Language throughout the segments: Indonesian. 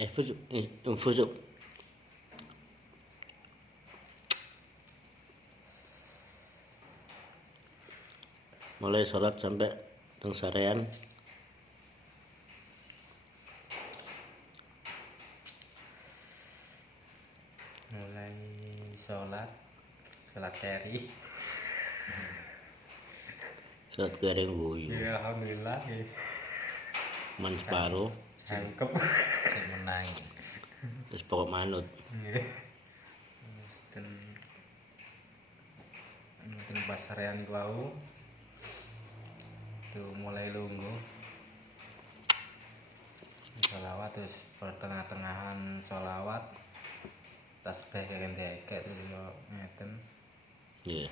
infus. Mulai sholat sampai teng sarean. Mulai sholat keri. Sholat kering guyu. Ya alhamdulillah ya. Man separuh. Cangkep. Sing menang. Wis pokok manut. Nggih. Mungkin pas sarean wau. Tuh mulai lungguh. Sholawat terus pertengah-tengahan sholawat. Tasbih kayak terus yo ngeten. Nggih.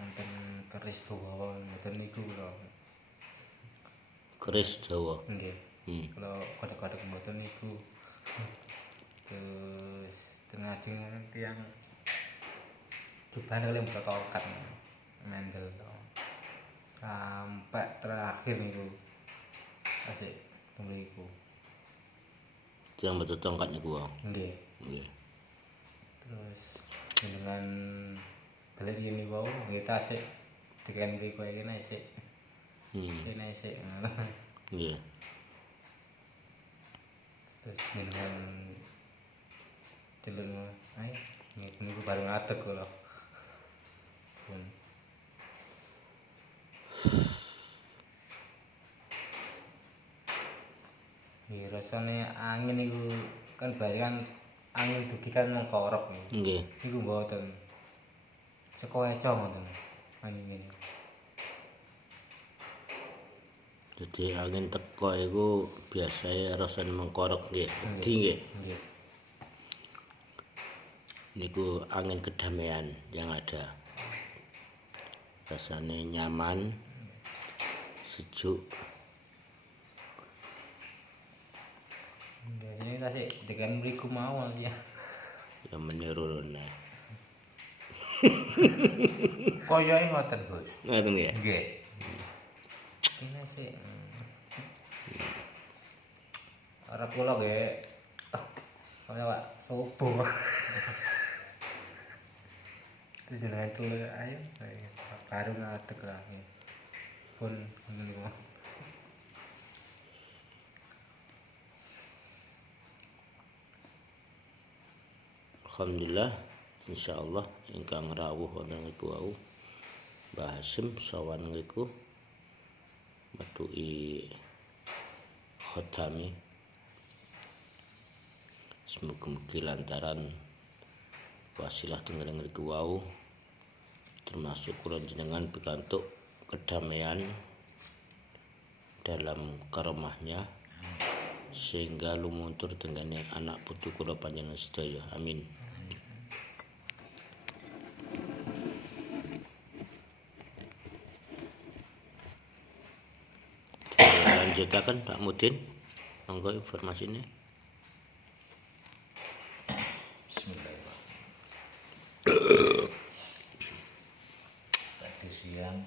Wonten keris dawa mboten niku kula. Keris dawa. Nggih. Kalau kodok-kodok mboten niku. Terus tengah-tengah yang jubah oleh berkokat mendel sampai terakhir niku asik mriku. Yang betul tongkat niku wae. Nggih. Nggih. Terus dengan balik ini wau nggih tasik tekan mriku iki nek sik. Kene sik ngono. Nggih. Terus dengan celeng ae niku bareng adeg kula. Pun Nggih, rasane angin niku kan bayangan angin dugi kan mengkorok niku. Nggih. Niku mboten. Seko eco ngoten. Angin. Jadi angin teko iku biasanya rasane mengkorok nggih. Wedi nggih. Nggih. Niku angin kedamaian yang ada. Rasanya nyaman, sejuk. Ini tasik tekan mriku mau ya. Ya menurun. Koyoke ngoten, Gus. Ngoten nggih. Nggih. Ini sih. Ora kula nggih. Kaya Pak subuh. Terus jenengan tulu ayo baru ngadeg lah. Pun niku. Alhamdulillah, insyaallah ingkang rawuh wonten niku wau. Mbah Hasyim sawan niku metuki khodami. Semoga-moga lantaran wasilah tenggereng niku wau termasuk kula jenengan pikantuk kedamaian dalam karomahnya sehingga lumuntur tenggane anak putu kula panjenengan sedaya. Amin. Lanjutakan Pak Mudin, monggo informasinya. Bismillahirrahmanirrahim. Tadi siang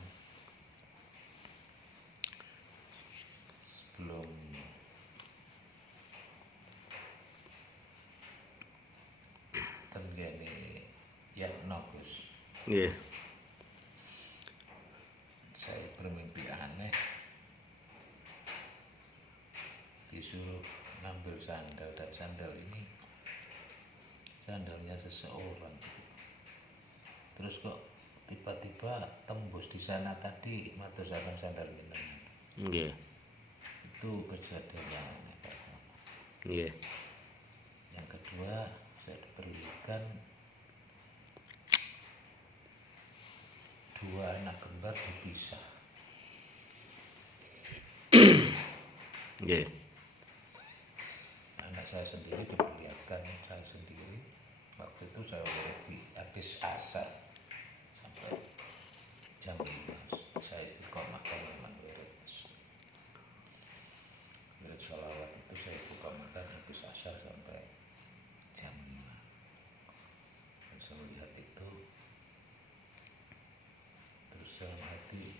sebelum tenggene Yatno Gus, Nggih. saya bermimpi aneh disuruh ngambil sandal, dan sandal ini sandalnya seseorang. Terus kok tiba-tiba tembus di sana tadi matusaken sandal jenengan. Nggih. Itu kejadian yang aneh pertama. Nggih. Yang kedua, saya diberikan dua anak kembar dipisah. Nggih. Anak saya sendiri diperlihatkan saya sendiri. Waktu itu saya di habis asar sampai jam 5. Saya istiqomah memang wirid sholawat itu saya istiqomahkan habis asar sampai jam 5. Dan saya melihat itu terus dalam hati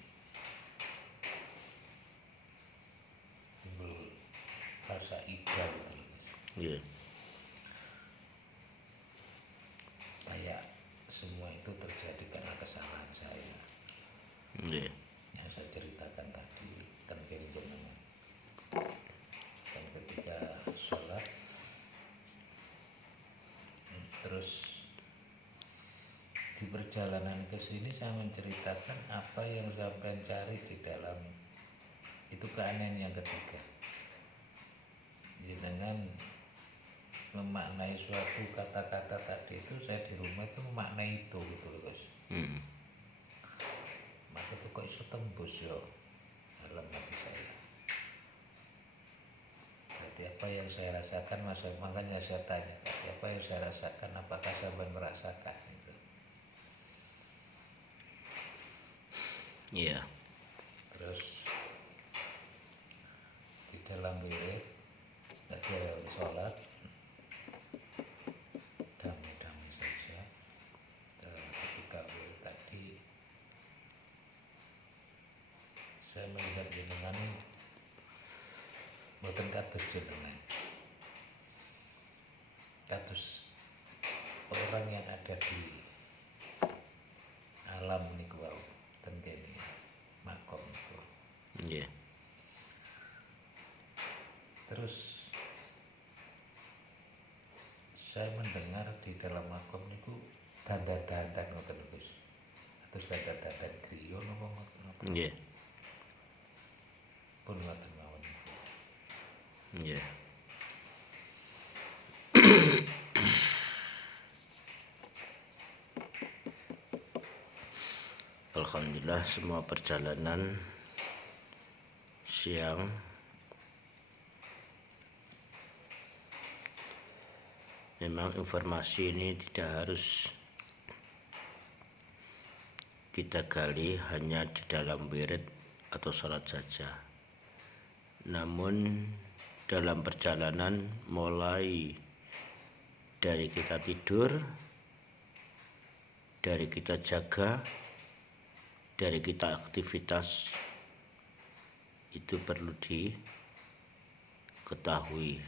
timbul rasa iba gitu. Iya. Kayak semua itu terjadi karena kesalahan saya Iya. yang saya ceritakan tadi tentang jenengan. Dan ketika sholat, terus di perjalanan ke sini saya menceritakan apa yang saya cari di dalam itu keanehan yang ketiga. Jenengan memaknai suatu kata-kata tadi itu, saya di rumah itu memaknai itu gitu loh Gus. Maka itu kok iso tembus yo dalam hati saya. Berarti apa yang saya rasakan, makanya saya tanya, apa yang saya rasakan, apakah saya merasakan itu? Iya. Terus di dalam wirid, tadi dalam sholat, damai-damai saja. Ketika wirid tadi, saya melihat jenengan mboten kados jenengan, kados orang yang ada di alam niku wau ten kene makom niku. Iya. Terus saya mendengar di dalam makom niku dandan-dandan ngoten Gus. Terus dandan-dandan griya napa ngoten. Iya. Pun ngoten mawon. Iya. Alhamdulillah, semua perjalanan siang memang informasi ini tidak harus kita gali hanya di dalam wirid atau sholat saja, namun dalam perjalanan mulai dari kita tidur, dari kita jaga, dari kita aktivitas, itu perlu diketahui,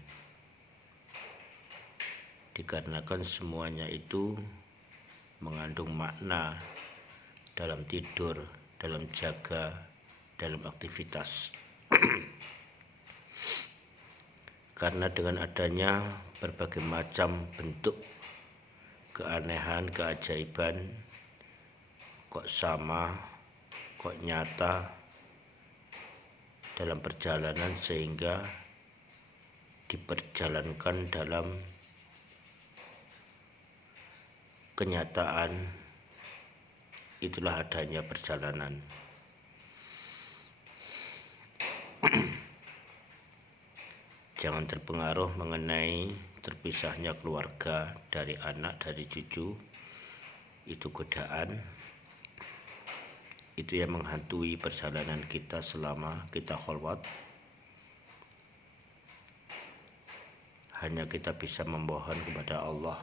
dikarenakan semuanya itu mengandung makna dalam tidur, dalam jaga, dalam aktivitas. Karena dengan adanya berbagai macam bentuk keanehan, keajaiban, kok sama, kok nyata dalam perjalanan, sehingga diperjalankan dalam kenyataan, itulah adanya perjalanan. Jangan terpengaruh mengenai terpisahnya keluarga dari anak, dari cucu. Itu godaan, itu yang menghantui perjalanan kita selama kita kholwat. Hanya kita bisa memohon kepada Allah,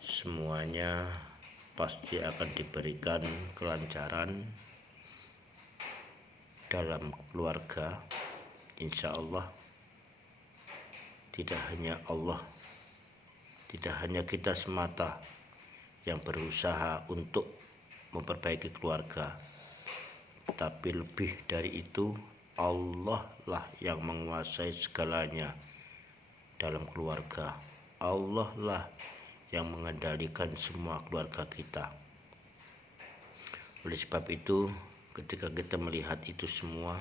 semuanya pasti akan diberikan kelancaran dalam keluarga, insya Allah. Tidak hanya Allah, tidak hanya kita semata yang berusaha untuk memperbaiki keluarga, tapi lebih dari itu, Allah lah yang menguasai segalanya dalam keluarga. Allah lah yang mengendalikan semua keluarga kita. Oleh sebab itu, ketika kita melihat itu semua,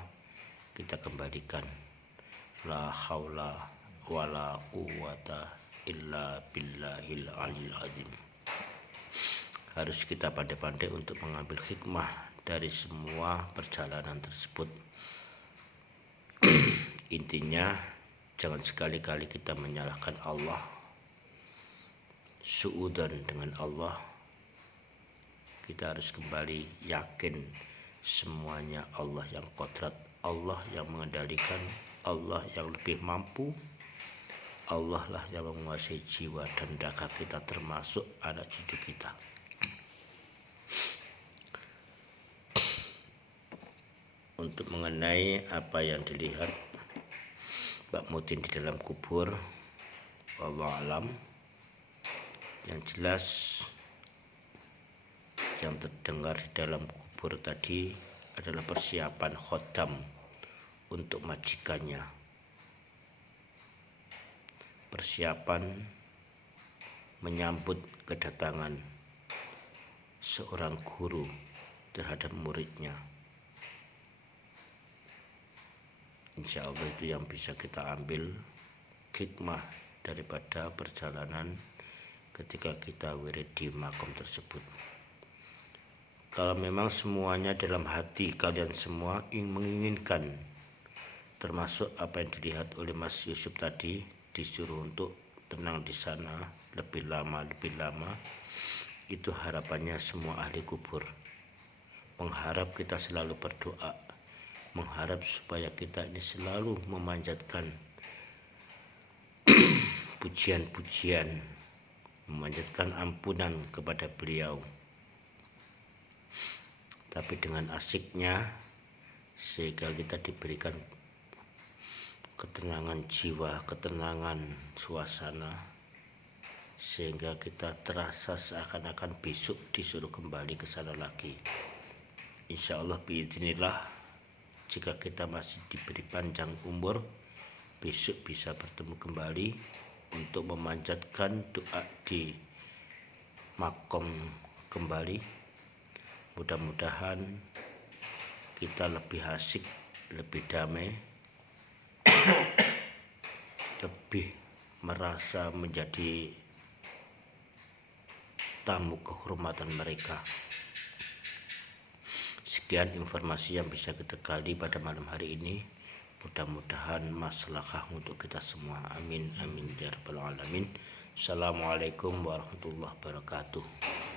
kita kembalikan la haula wala quwata illa billahil aliyil azim. Harus kita pandai-pandai untuk mengambil hikmah dari semua perjalanan tersebut. Intinya, jangan sekali-kali kita menyalahkan Allah, suudzon dengan Allah. Kita harus kembali yakin semuanya Allah yang qadrat, Allah yang mengendalikan, Allah yang lebih mampu, Allah lah yang menguasai jiwa dan raga kita, termasuk anak cucu kita. Untuk mengenai apa yang dilihat Mbak Mutin di dalam kubur, wallahu alam. Yang jelas yang terdengar di dalam kubur tadi adalah persiapan khodam untuk majikannya, persiapan menyambut kedatangan seorang guru terhadap muridnya. Insya Allah itu yang bisa kita ambil hikmah daripada perjalanan ketika kita wirid di makom tersebut. Kalau memang semuanya dalam hati kalian semua menginginkan, termasuk apa yang dilihat oleh Mas Yusuf tadi, disuruh untuk tenang di sana lebih lama, itu harapannya semua ahli kubur. Mengharap kita selalu berdoa, mengharap supaya kita ini selalu memanjatkan pujian-pujian, memanjatkan ampunan kepada beliau. Tapi dengan asiknya, sehingga kita diberikan ketenangan jiwa, ketenangan suasana, sehingga kita terasa seakan-akan besok disuruh kembali ke sana lagi. Insya Allah biidznillah, jika kita masih diberi panjang umur, besok bisa bertemu kembali untuk memanjatkan doa di makom kembali. Mudah-mudahan kita lebih asik, lebih damai, lebih merasa menjadi tamu kehormatan mereka. Sekian informasi yang bisa kita gali pada malam hari ini. Mudah-mudahan maslahah untuk kita semua. Amin amin ya rabbal alamin. Assalamualaikum warahmatullahi wabarakatuh.